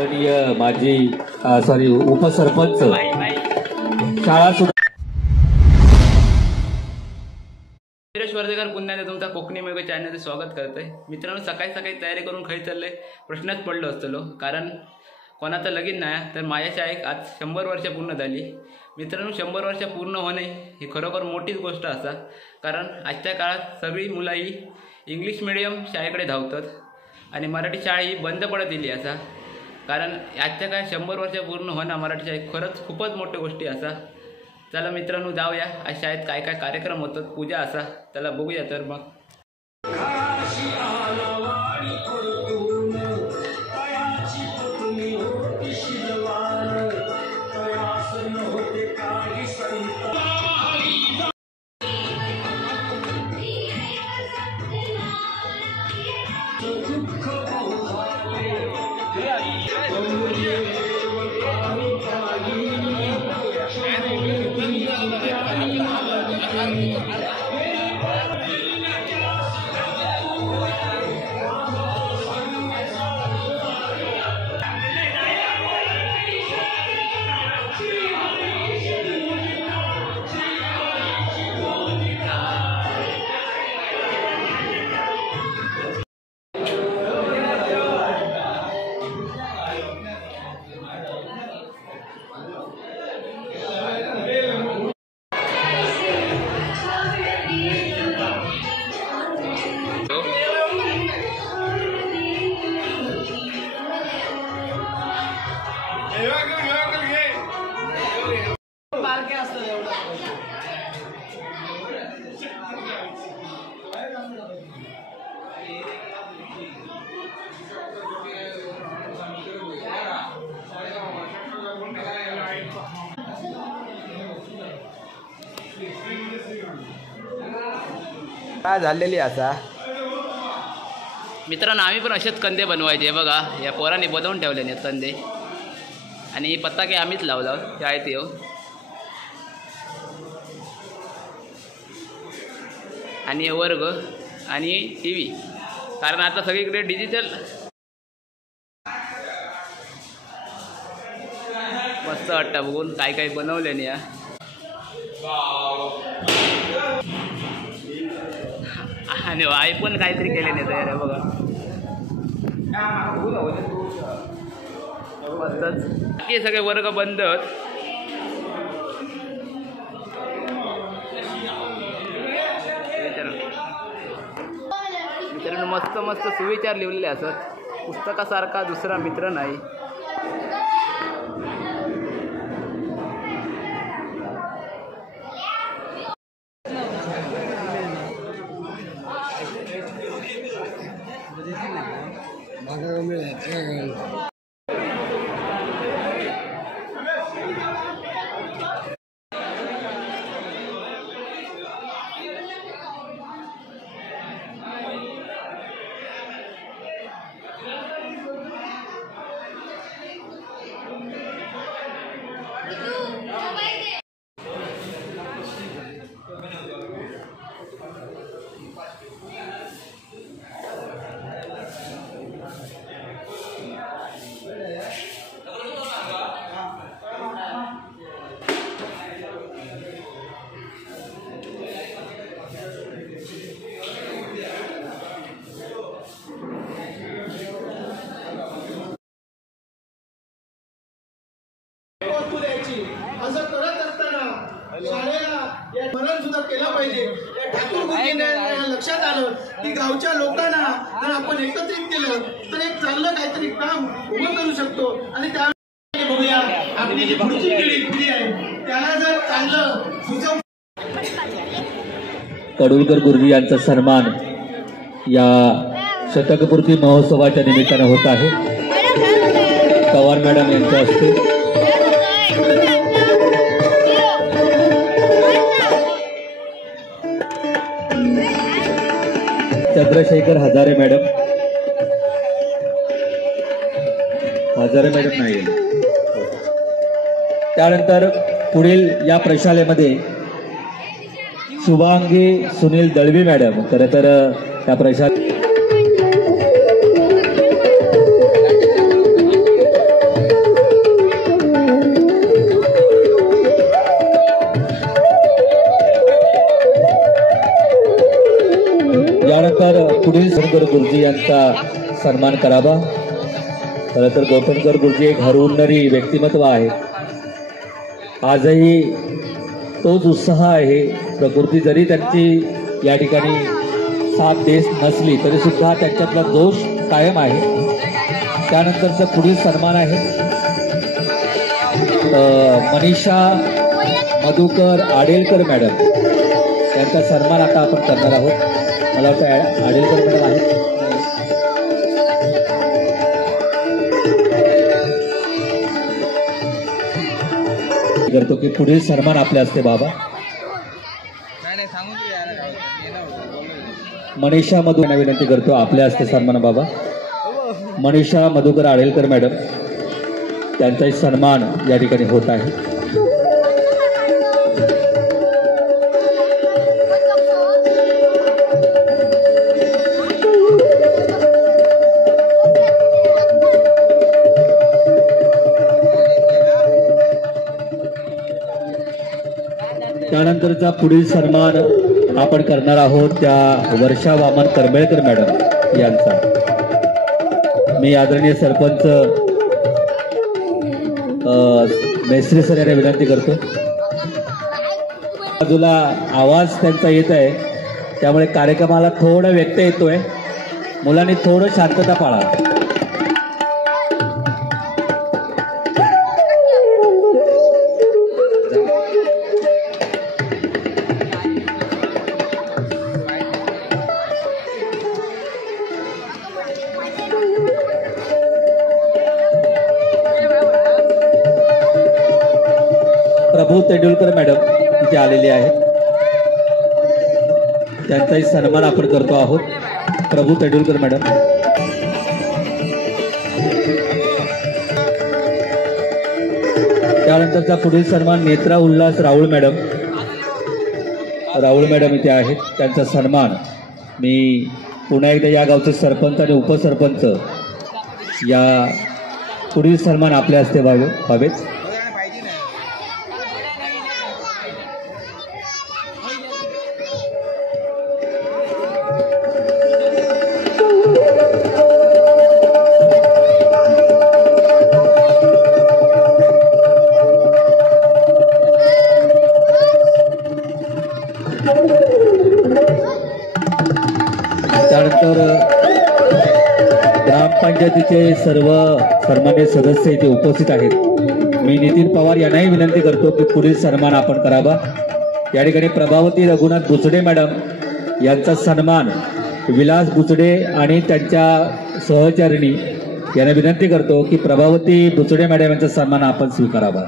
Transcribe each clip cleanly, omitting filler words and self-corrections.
आदरणीय माजी उपसरपंच शाळा धीरज वर्धेकर पुन्हा एकदा तुमचा कोकणी मेघ चॅनलचे स्वागत करतोय. मित्रांनो, सकाळी सकाळी तयारी करून खाई चाललंय प्रश्नच पडलो असतलो, कारण कोणाचं लगीन नाही तर माझ्या शाळेत आज 100 वर्ष पूर्ण झाली. मित्रांनो, 100 वर्ष पूर्ण होणे ही खरोखर मोठीच गोष्ट असा, कारण आजच्या काळात सगळी मुलं ही इंग्लिश मिडियम शाळेकडे धावतात आणि मराठी शाळा ही बंद पडत गेली असा. कारण आजच्या काळात 100 वर्ष पूर्ण होणं मराठी शाळेत खरंच खूपच मोठी गोष्टी असा. चला मित्रांनो, जाऊया आज शाळेत काय काय कार्यक्रम होतात, पूजा असा, त्याला बघूया. तर मग काय झालेली असा. मित्रांनो, आम्ही पण असेच कंदे बनवायचे बघा. या पोरांनी बनवून ठेवले आहेत कंदे, आणि पताके आम्हीच लावला शाळेत येऊ. आणि वर्ग आणि TV, कारण आता सगळीकडे डिजिटल. मस्त वाटतं बघून काय काय बनवले नाही. आणि आई पण काहीतरी केले नाही तयार बघा. मस्तच. बाकी सगळे वर्ग बंद. मित्रांनो, मस्त मस्त सुविचार लिहिलेले असत. पुस्तकासारखा दुसरा मित्र नाही. असं करत असताना शाळेला स्मरण सुद्धा केलं पाहिजे. या ठाकूर गुरुजींना लक्षात आलं की गावच्या लोकांना जर आपण एकत्रित केलं तर एक चांगलं काहीतरी काम उभं करू शकतो. आणि त्या बघूया आपली जी पुढची पिढी आहे त्याला जर चांगलं सुचव. कडुलकर गुरुजी यांचा सन्मान या शतकपूर्ती महोत्सवाच्या निमित्तानं होत आहे. पवार मॅडम यांच्या हस्ते चंद्रशेखर हजारे मॅडम नाही. त्यानंतर पुढील या प्रशालेमध्ये शुभांगी सुनील दळवी मॅडम. खरं तर त्या प्रशाले यांचा सन्मान करावा. खरं तर गौतमकर गुरुजी एक हरवणारी व्यक्तिमत्व आहे. आजही तोच उत्साह आहे. प्रकृती जरी त्यांची या ठिकाणी साथ देत नसली तरी सुद्धा त्यांच्यातला जोश कायम आहे. त्यानंतरचा पुढील सन्मान आहे मनीषा मधुकर आडेलकर मॅडम यांचा सन्मान आता आपण करणार आहोत. मला वाटतं आडेलकर मॅडम आहेत. करतो की पुढील सन्मान आपल्या असते बाबा. मनीषा मधुकर विनंती करतो आपल्या हस्ते सन्मान बाबा. मनीषा मधुकर आडेलकर मॅडम त्यांचाही सन्मान या ठिकाणी होत आहे. त्यानंतरचा पुढील सन्मान आपण करणार आहोत त्या वर्षा वामन करमेळकर मॅडम यांचा. मी आदरणीय सरपंच मेस्त्री सर यांना विनंती करतो. बाजूला आवाज त्यांचा येत आहे त्यामुळे कार्यक्रमाला थोडा व्यत्यय येतोय. मुलांनी थोडं शांतता पाळा. प्रभू तेंडुलकर मॅडम इथे आलेले आहेत. त्यांचाही सन्मान आपण करतो आहोत. प्रभू तेंडुलकर मॅडम. त्यानंतरचा पुढील सन्मान नेत्रा उल्हास राहुल मॅडम. राहुल मॅडम इथे आहेत. त्यांचा सन्मान मी पुन्हा एकदा या गावचे सरपंच आणि उपसरपंच या पुढील सन्मान आपल्या हस्ते व्हावेत. त्यानंतर ग्रामपंचायतीचे सर्व सन्मान्य सदस्य इथे उपस्थित आहेत. मी नितीन पवार यांनाही विनंती करतो की पुढील सन्मान आपण करावा. या ठिकाणी प्रभावती रघुनाथ बुचडे मॅडम यांचा सन्मान विलास बुचडे आणि त्यांच्या सहचारिणी यांना विनंती करतो की प्रभावती बुचडे मॅडम यांचा सन्मान आपण स्वीकारावा.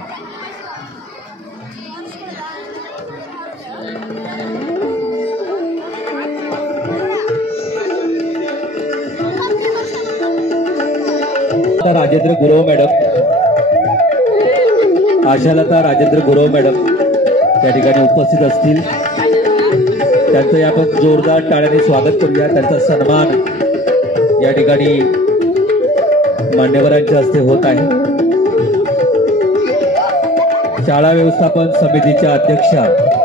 राजेंद्र गुरव मॅडम, आशालता राजेंद्र गुरव मॅडम त्या ठिकाणी उपस्थित असतील. त्यांचं आपण जोरदार टाळ्याने स्वागत करूया. त्यांचा सन्मान या ठिकाणी मान्यवरांच्या हस्ते होत आहे. शाळा व्यवस्थापन समितीच्या अध्यक्षा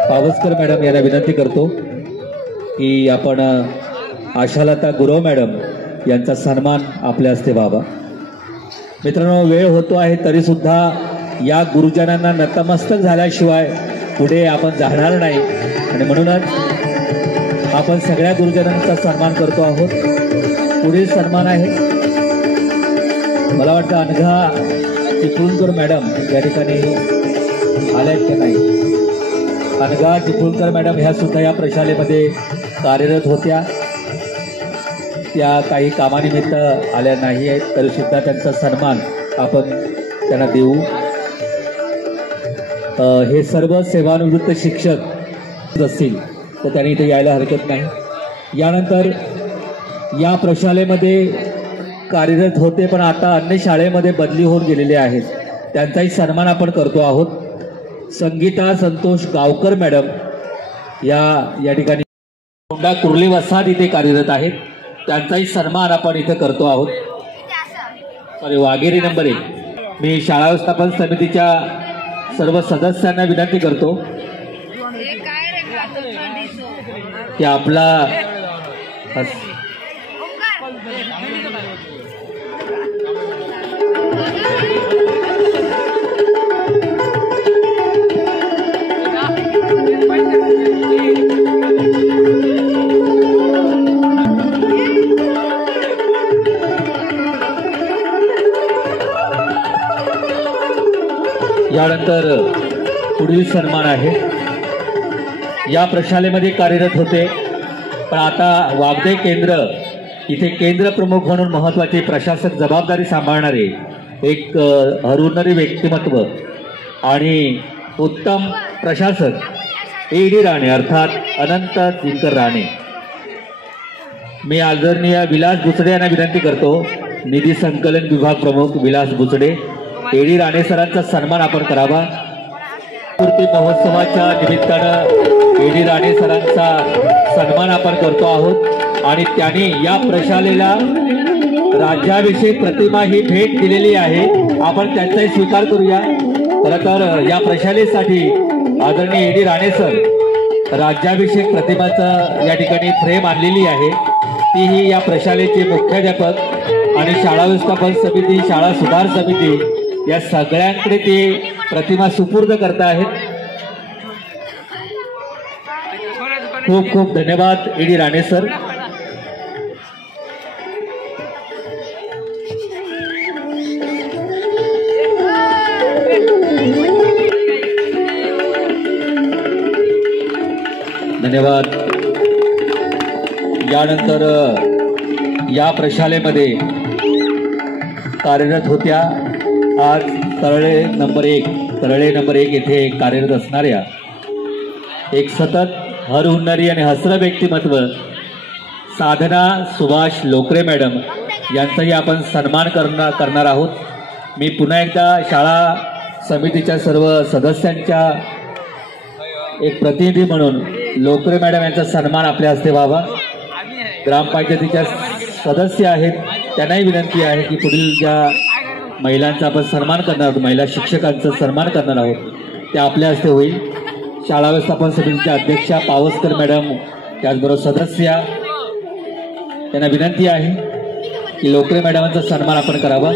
पावसकर मॅडम यांना विनंती करतो की आपण आशालता गुरव मॅडम यांचा सन्मान आपल्या हस्ते व्हावा. मित्रांनो, वेळ होतो आहे तरी सुद्धा या गुरुजनांना नतमस्तक झाल्याशिवाय पुढे आपण जाणार नाही आणि म्हणूनच आपण सगळ्या गुरुजनांचा सन्मान करतो आहोत. पुढील सन्मान आहे मला वाटतं अनघा चिपळूणकर मॅडम या ठिकाणी आल्यात की नाही. अनघा चिपळूणकर मॅडम ह्या सुद्धा या प्रशालेमध्ये कार्यरत होत्या. त्या काही कामानिमित्त आल्या नाही आहेत तरी सुद्धा त्यांचा सन्मान आपण त्यांना देऊ. हे सर्व सेवानिवृत्त शिक्षक असतील तर त्यांनी इथे यायला हरकत नाही. यानंतर या प्रशालेमध्ये कार्यरत होते पण आता अन्य शाळेमध्ये बदली होऊन गेलेले आहेत. त्यांचाही सन्मान आपण करतो आहोत. संगीता संतोष गावकर मॅडम या ठिकाणी कोंडा कुर्ले वसाहत इथे कार्यरत आहेत. त्यांचाही सन्मान आपण इथे करतो आहोत. वाघेरी नंबर 1. मी शाळा व्यवस्थापन समितीच्या सर्व सदस्यांना विनंती करतो की आपला यानंतर पुढील सन्मान आहे. या प्रशालेमध्ये कार्यरत होते, पण आता वागदे केंद्र इथे केंद्र प्रमुख म्हणून महत्त्वाची प्रशासक जबाबदारी सांभाळणारे एक हरहुन्नरी व्यक्तिमत्व आणि उत्तम प्रशासक AD राणे अर्थात अनंत जिंकर राणे. मी आदरणीय विलास बुचडे यांना विनंती करतो, निधी संकलन विभाग प्रमुख विलास बुचडे, AD राणे सरांचा सन्मान आपण करावा. पूर्ती महोत्सवाच्या निमित्तानं AD राणे सरांचा सन्मान आपण करतो आहोत आणि त्यांनी या प्रशालेला राज्याभिषेक प्रतिमा ही भेट दिलेली आहे. आपण त्यांचाही स्वीकार करूया. खरं तर या प्रशालेसाठी आदरणीय AD राणे सर राज्याभिषेक प्रतिमाचं या ठिकाणी फ्रेम आणलेली आहे. तीही या प्रशालेचे मुख्याध्यापक आणि शाळा व्यवस्थापन समिती, शाळा सुधार समिती या सगळ्यांकडे ते प्रतिमा सुपूर्द करत आहेत. खूप खूप धन्यवाद AD राणे सर. धन्यवाद. यानंतर या प्रशालेमध्ये कार्यरत होत्या आज तळळे नंबर एक येथे कार्यरत असणाऱ्या एक सतत हरहुन्नरी आणि हसरं व्यक्तिमत्व साधना सुभाष लोकरे मॅडम यांचाही आपण सन्मान करणार आहोत. मी पुन्हा एकदा शाळा समितीच्या सर्व सदस्यांच्या एक प्रतिनिधी म्हणून लोकरे मॅडम यांचा सन्मान आपल्या हस्ते व्हावा. ग्रामपंचायतीच्या सदस्य आहेत, त्यांनाही विनंती आहे की पुढील ज्या महिलांचा आपण सन्मान करणार आहोत, महिला शिक्षकांचा सन्मान करणार आहोत, ते आपल्या हस्ते होईल. शाळा व्यवस्थापन समितीच्या अध्यक्षा पावसकर मॅडम, त्याचबरोबर सदस्य, त्यांना विनंती आहे की लोकरे मॅडमांचा सन्मान आपण करावा.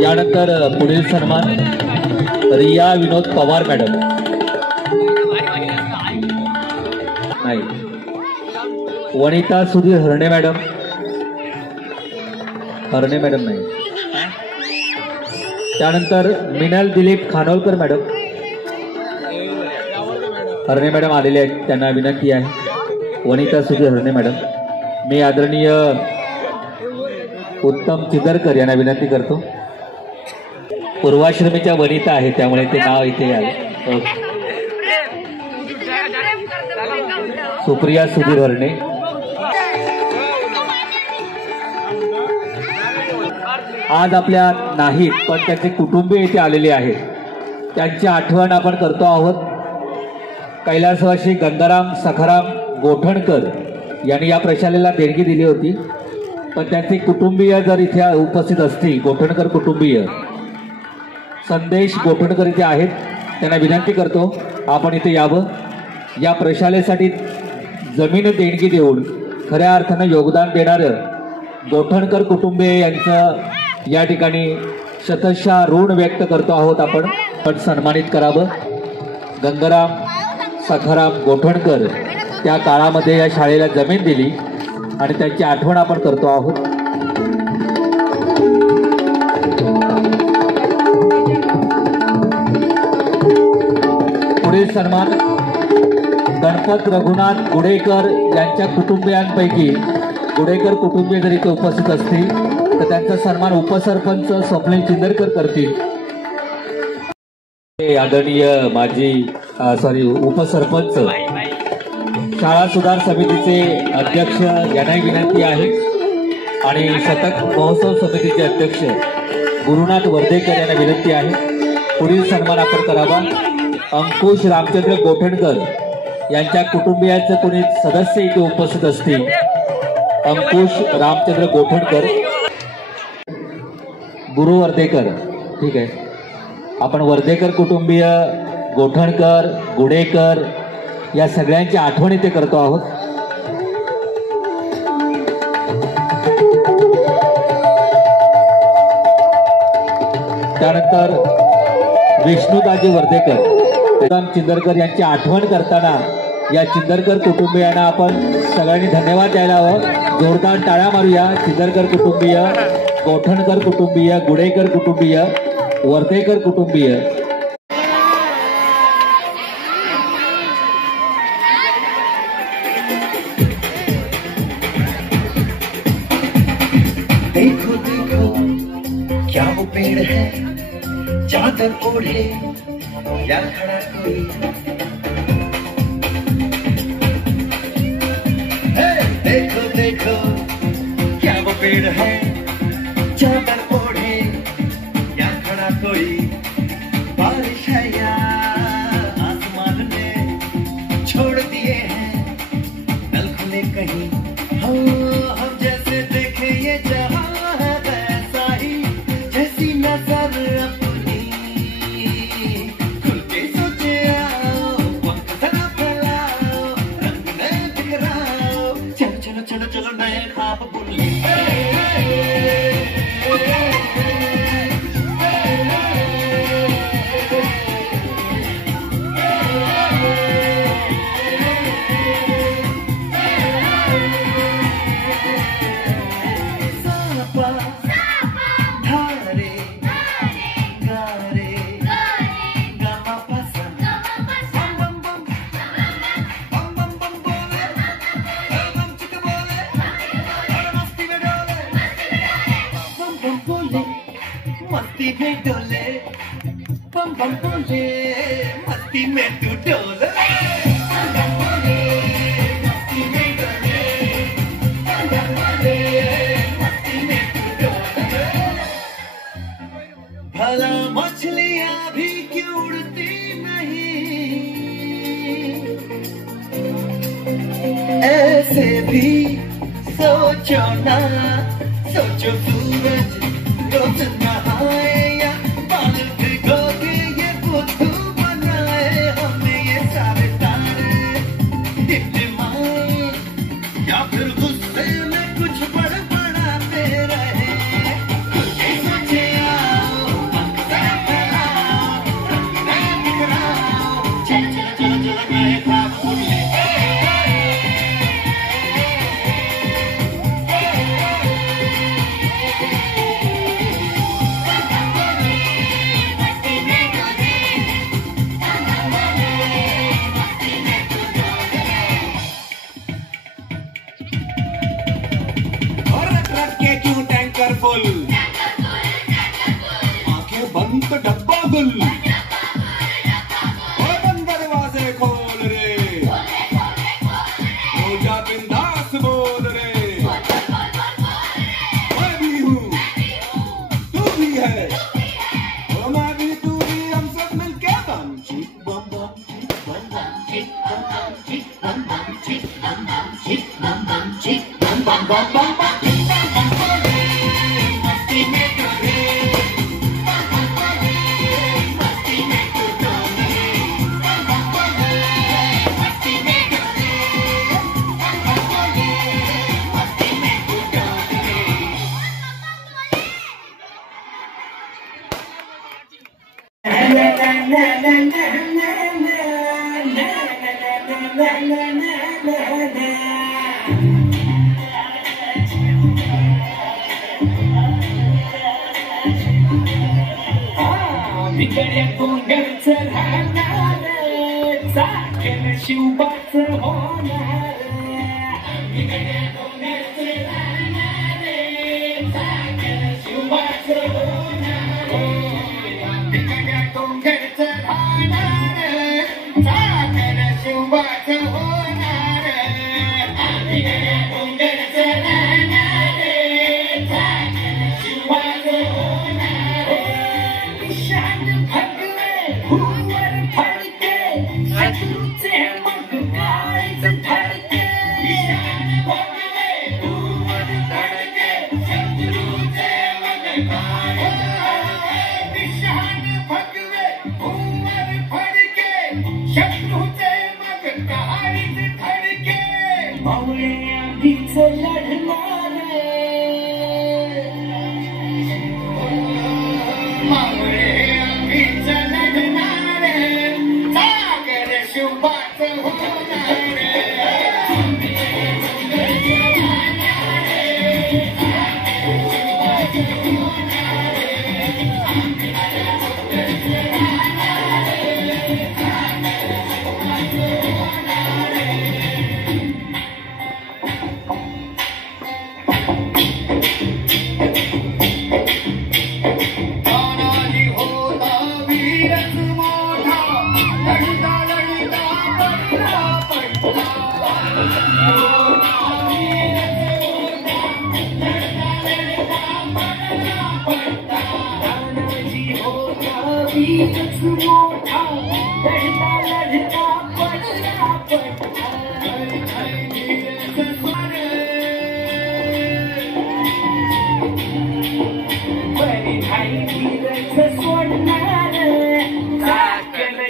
यानंतर पुढील सन्मान रिया विनोद पवार मॅडम. नाही, वनिता सुधीर हरणे मॅडम नाही. त्यानंतर मिनल दिलीप खानोलकर मॅडम. हरणे मॅडम आलेले आहेत, त्यांना विनंती आहे. वनिता सुधीर हरणे मॅडम. मी आदरणीय उत्तम चिदरकर यांना विनंती करतो. पूर्वाश्रमीच्या वनिता आहे, त्यामुळे ते नाव इथे आले. सुप्रिया सुधीर हरणे. आज आपल्या नाहीत, पण त्यांचे कुटुंबीय इथे आलेले आहेत. त्यांची आठवण आपण करतो आहोत. कैलासवासी गंगाराम सखाराम गोठणकर यांनी या प्रशालेला देणगी दिली होती, पण त्यांचे कुटुंबीय जर इथे उपस्थित असतील, गोठणकर कुटुंबीय संदेश गोठणकर इथे आहेत, त्यांना विनंती करतो आपण इथे यावं. या प्रशालेसाठी जमीन देणगी देऊन खऱ्या अर्थानं योगदान देणारं गोठणकर कुटुंबीय यांचं या ठिकाणी शतशः ऋण व्यक्त करतो आहोत. आपण सन्मानित करावं. गंगाराम सखाराम गोठणकर त्या काळामध्ये या शाळेला जमीन दिली आणि त्यांची आठवण आपण करतो आहोत. पुढील सन्मान गणपत रघुनाथ गुडेकर यांच्या कुटुंबियांपैकी गुडेकर कुटुंबीय जर इथे उपस्थित असतील तर त्यांचा सन्मान उपसरपंच स्वप्नील चिंदरकर करतील. आदरणीय उपसरपंच शाळा सुधार समितीचे अध्यक्ष यांनाही विनंती आहे आणि शतक महोत्सव समितीचे अध्यक्ष गुरुनाथ वर्धेकर यांना विनंती आहे. पुढील सन्मान आपण करावा. अंकुश रामचंद्र गोठणकर यांच्या कुटुंबियांचे कोणी सदस्य इथे उपस्थित असतील. अंकुश रामचंद्र गोठणकर, गुरु वर्धेकर. ठीक आहे, आपण वर्धेकर कुटुंबीय, गोठणकर, गुडेकर या सगळ्यांची आठवण इथे करतो आहोत. त्यानंतर विष्णुदाजी वर्धेकर चिंदरकर यांची आठवण करताना या चिंदरकर कुटुंबियांना आपण सगळ्यांनी धन्यवाद द्यायला हवं. जोरदार टाळ्या मारूया. चिंदरकर कुटुंबीय, गोठणकर कुटुंबीय, गुडेकर कुटुंबीय, वर्धेकर कुटुंबीय. देखो देखो क्या वो पेड़ है, चादर ओढ़े या खड़ा कोई. देखो देखो क्या वो पेड़ है, चादर ओढ़े या खड़ा कोई. बारिश है या आसमान ने छोड़ दिए हैं नल खुले कहीं. हम जैसे देखे ये जहां है वैसा ही, जैसी नजर अपनी. खुल के सोचे आओ, वक्त जरा फैलाओ, रंग नए बिखराओ. चलो चलो चलो चलो नए ख्वाब बुन ले. मस्ती में डोले, बम बम बोले, मस्ती में तू डोले. मस्ती में डोले, बम बम बोले, मस्ती में तू डोले. भला मछलियां भी क्यों उड़ती नहीं, ऐसे भी सोचो ना. सोचो सूरज रोज नहाए या बाल भिगो के ये बुद्धू बनाए. हमने ये सारे तारे टिमटिमाए या फिर गुस्से में कुछ बड़बड़ाते रहे. सोचे आओ, जरा फैलाओ, रंग नए बिखराओ. चलो चलो चलो चलो नए ख्वाब बुन ले. फुल आंखें बंद तो डब्बा गुल. बंद दरवाजे खोल रे, हो जा बिंदास बोल रे. मैं भी हूँ, तू भी है, मैं भी तू भी, हम सब मिलके बम चिक बम बम चिक बम बम चिक बम बम चिक बम बम चिक बम बम चिक बम बम चिक बम बम बम बम बम. घरचं राहणार, चाकण शिवबाचं होणार. घरचं राहणार, चाकण शिवबाचं होणार. घरचं राहणार, चाकण शिवबाचं होणार. घरचं राहणार, चाकण शिवबाचं होणार. शान भगवे हुवर फडके, शत्रूचे मग काळीच फडके. शान भगवे हुवर फडके, शत्रूचे मग काळीच. शान भगवे हुवर फडके, शत्रूचे मग काळीच फडके. मावळे आधीच लढणार, मावळे आधीच लढणार. शिवबाचं होणार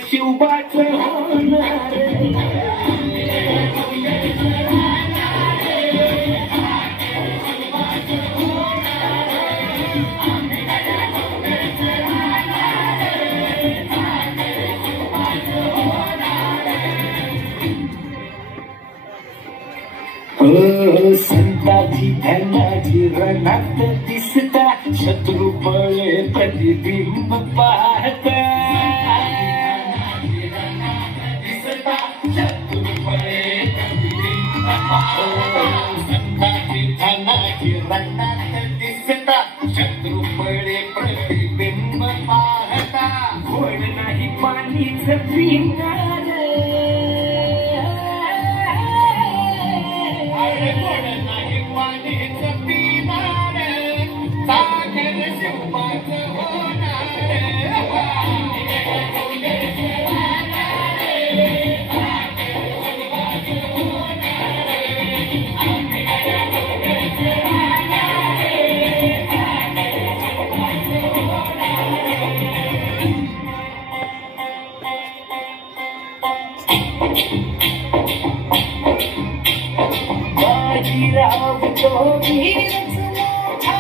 शिवबाचं होणार संताची धनाची रणात दिसता शत्रू बळे प्रतिबिंब पाहता संताची धनाची रणात दिसता शत्रू बळे प्रतिबिंब पाहता घोड नाही पाणीच पिणार बाजीराव तो वीरच मोठा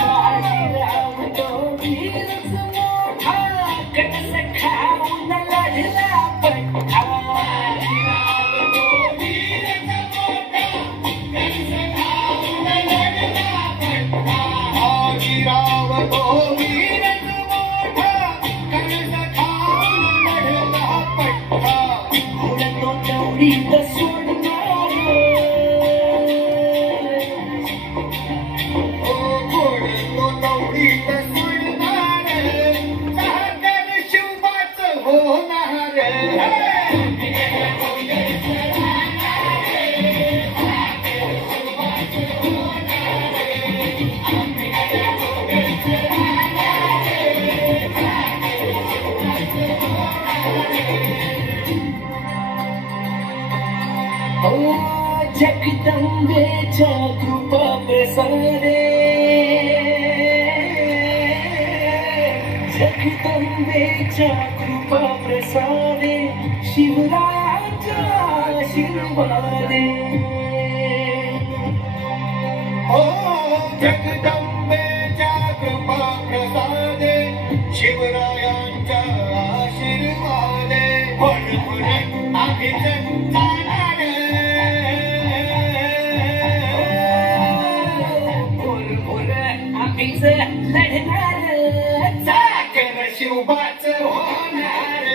बाजीराव तो वीरच मोठा कणस खाऊन लढला पट्टा बाजीराव तो वीरच मोठा कणस खाऊन लढला पट्टा बाजीराव तो वीरच मोठा कणस खाऊन लढला पट्टा the sword जगदंबेच्या कृपा प्रसादे जगदंबेच्या कृपा प्रसादे शिवरायांच्या आशीर्वादे ओ जगदंबेच्या कृपा प्रसादे शिवरायांच्या आशीर्वादे म्हणून आम्ही शिवबाचं होणार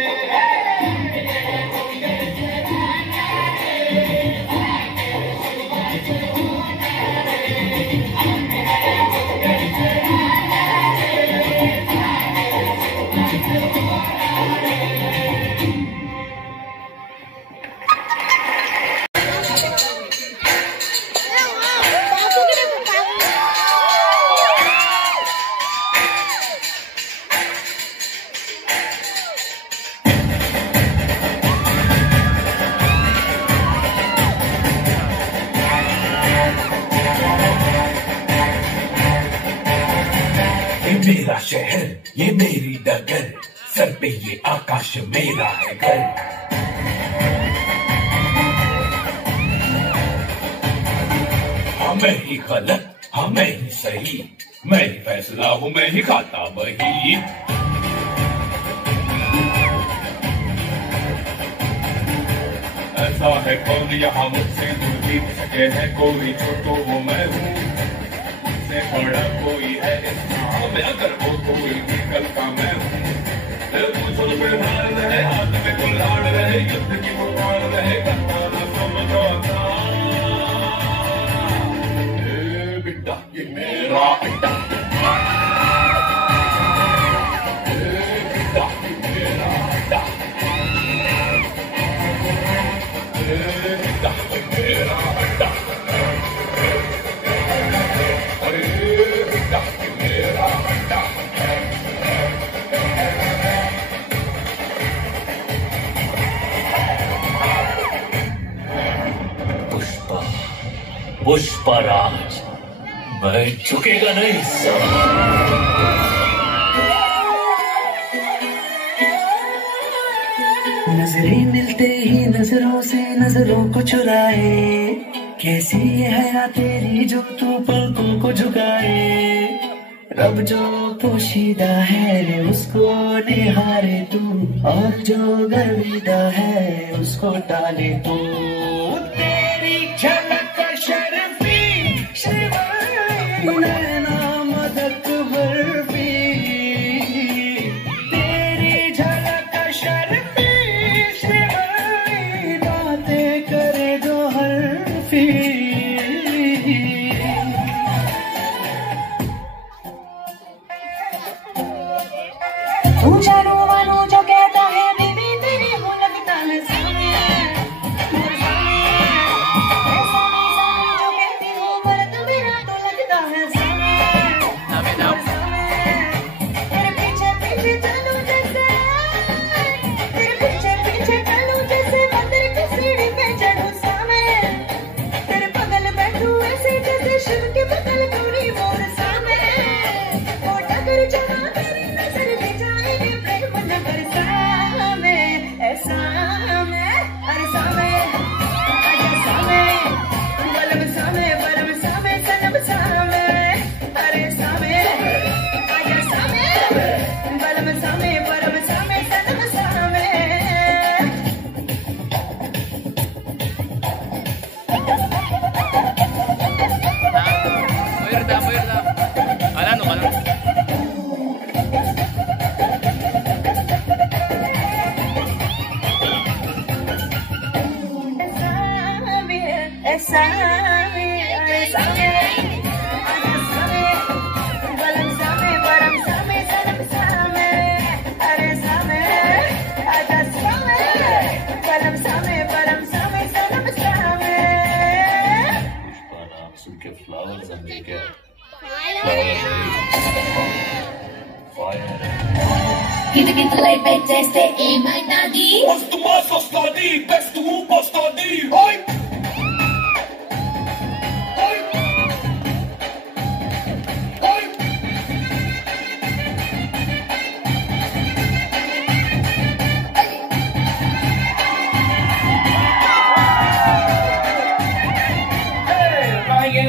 मेरा शहर ये मेरी डगर सर पे ये आकाश मेरा है घर हाँ मैं ही गलत हाँ मैं ही सही मैं ही फैसला हूँ मैं ही खाता वही है कौन यहाँ मुझसे दूर जीत सके है कोई जो तो वो मैं हूँ मुझसे बड़ा कोई है इस जहां में अगर वो कोई भी कल का मैं हूँ पूछो पे भार रहे हाथ में कुल्हाड़ रहे युद्ध की पुकार रहे करता न समझौता बिट्टा ये मेरा बिट्टा पुष्पराज मैं झुकेगा नहीं नजरें मिलते ही नजरों से नजरों को चुराए कैसी ये हया तेरी जो तू पलकों को झुकाए रब जो पोशीदा है उसको निहारे तू और जो गर्विदा है उसको टाले तू तेरी झलक नैना मदक बर्फी तेरी झलक शर्फी शिवाई बातें करे दो हरफी तू जानो मानो जो कहता है बीबी तेरी हो लगता है सामने Kita lay పెట్టేస్తే ఏమైతాది వస్తు మాస్ వస్తాది బెస్ట్ ఊప్ వస్తాది ఓయ్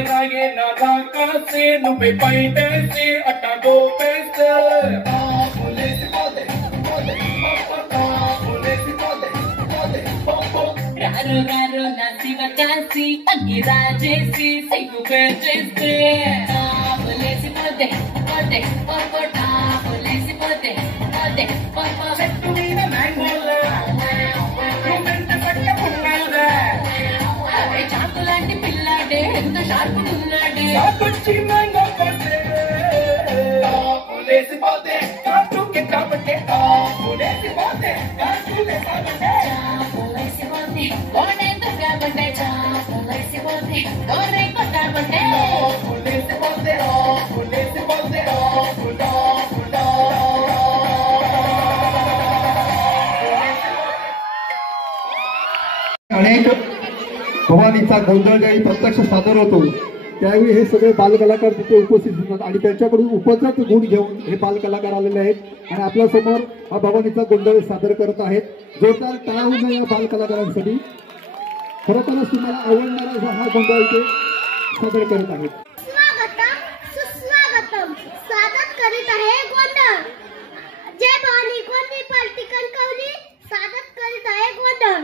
రాగే నా రాకాసే నువ్వే పైటేసి అట్టగో పేస్తే రారు రారు నా శివ కాసి అగ్గి రాజేసి సిగ్గు పెట్టేస్తే టాపులేసిపోతే పోతే పోతే టాపులేసిపోతే పోతే పోతే చెట్టు మీద మ్యాంగోలా వెంట పట్టుకున్నాడా అరే చాకు లాంటి పిల్లాడే ఎంత షార్పుడున్నాడే వచ్చి మ్యాంగో పట్టే టాపులేసిపోతే కాటుకి కాబట్టి టాపులేసిపోతే కాటులే సాగంటే One in the cabin, one in the अनेक भवानीचा गोंधळ ज्यावेळी प्रत्यक्ष सादर होतो त्यावेळी हे सगळे बालकलाकार तिथे उपस्थित होतात आणि त्यांच्याकडून उपजत गुण घेऊन हे बालकलाकार आलेले आहेत आणि आपल्या समोर हा भवानीचा गोंधळ सादर करत आहेत जोरदार टाळ्या होऊन या बालकलाकारांसाठी खरोखरच तुम्हाला आवडणारा हा गोंधळ इथे सादर करत आहेत. स्वागतम सुस्वागतम स्वागत करीत आहे गोंधळ जय भवानी कोणी पलटी कणकवली स्वागत करीत आहे गोंधळ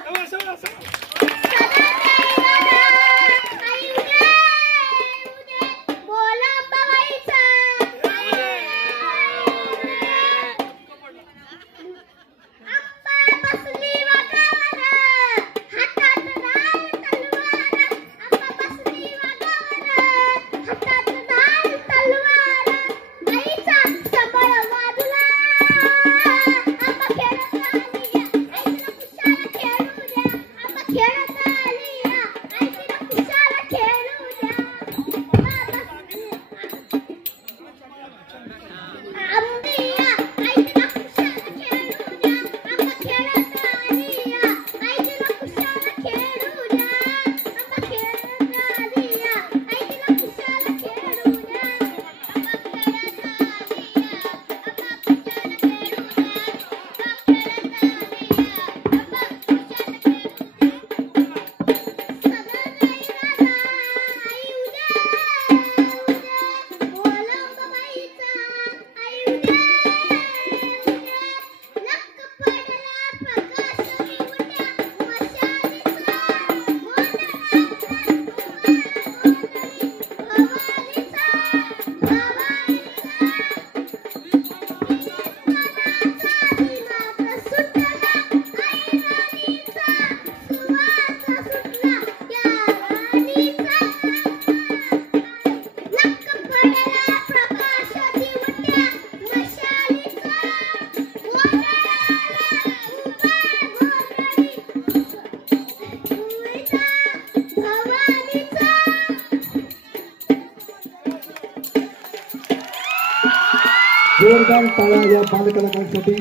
जोरदार टाळ्या या बालकलाकारांसाठी.